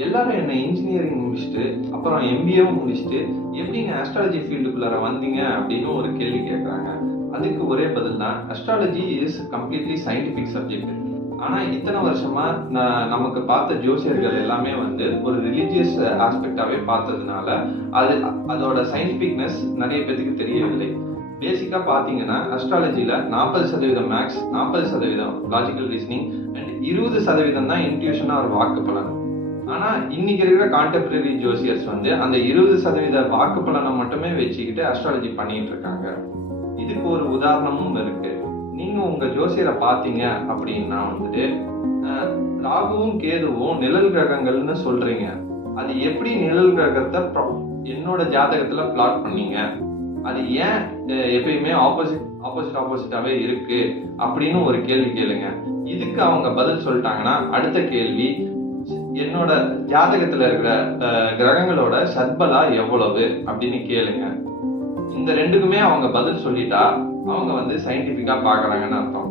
எல்லாரும் என்ன இன்ஜினியரிங் முடிச்சுட்டு அப்புறம் எம்பிஏவும் முடிச்சுட்டு எப்படிங்க ஆஸ்ட்ராலஜி ஃபீல்டுக்குள்ளார வந்தீங்க அப்படின்னு ஒரு கேள்வி கேட்குறாங்க. அதுக்கு ஒரே பதில் தான், astrology is completely scientific subject. ஆனா இத்தனை வருஷமா நமக்கு பார்த்த ஜோசியர்கள் எல்லாமே வந்து ஒரு ரிலீஜியஸ் ஆஸ்பெக்டாவே பார்த்ததுனால அதோட சயின்டிஃபிக்னஸ் நிறைய பேருக்கு தெரியவில்லை. பேசிக்கா பாத்தீங்கன்னா அஸ்ட்ராலஜில 40% மேக்ஸ், 40% லாஜிக்கல் ரீசனிங் அண்ட் 20% தான் இன்ட்யூஷனா ஒரு வாக்கு பலன். ஆனா இன்னைக்கு இருக்கிற கான்டெம்பரரி ஜோசியர்ஸ் வந்து அந்த 20% வாக்கு பலனை மட்டுமே வச்சுக்கிட்டு அஸ்ட்ராலஜி பண்ணிட்டு இருக்காங்க. இதுக்கு ஒரு உதாரணமும் இருக்கு. நீங்க உங்க ஜோசியரை பாத்தீங்க அப்படின்னா வந்துட்டு ராகுவும் கேதுவும் நிழல் கிரகங்கள்னு சொல்றீங்க. அது எப்படி நிழல் கிரகத்தை என்னோட ஜாதகத்துல பிளாட் பண்ணீங்க, அது ஏன் எப்பயுமே ஆப்போசிட்டாவே இருக்கு அப்படின்னு ஒரு கேள்வி கேளுங்க. இதுக்கு அவங்க பதில் சொல்லிட்டாங்கன்னா அடுத்த கேள்வி, என்னோட ஜாதகத்துல இருக்கிற கிரகங்களோட சத்பலா எவ்வளவு அப்படின்னு கேளுங்க. இந்த ரெண்டுக்குமே அவங்க பதில் சொல்லிட்டா அவங்க வந்து சயின்டிபிக்கா பாக்குறாங்கன்னு அர்த்தம்.